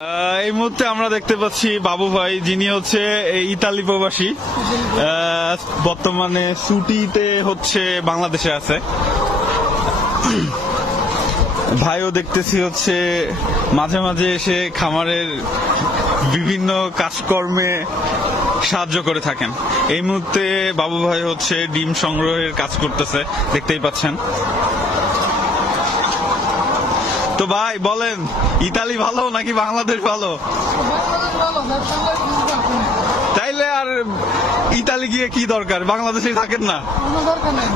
এই মুহূর্তে আমরা দেখতে পাচ্ছি বাবু ভাই, যিনি হচ্ছে ইতালি প্রবাসী, বর্তমানে ছুটিতে হচ্ছে বাংলাদেশে আছে। ভাইও দেখতেছি হচ্ছে মাঝে মাঝে এসে খামারের বিভিন্ন কাজকর্মে সাহায্য করে থাকেন। এই মুহূর্তে বাবু ভাই হচ্ছে ডিম সংগ্রহের কাজ করতেছে, দেখতেই পাচ্ছেন। তো ভাই বলেন, ইতালি ভালো নাকি বাংলাদেশ ভালো? তাইলে আর ইতালি গিয়ে কি দরকার, বাংলাদেশে থাকেন না? দরকার নেই।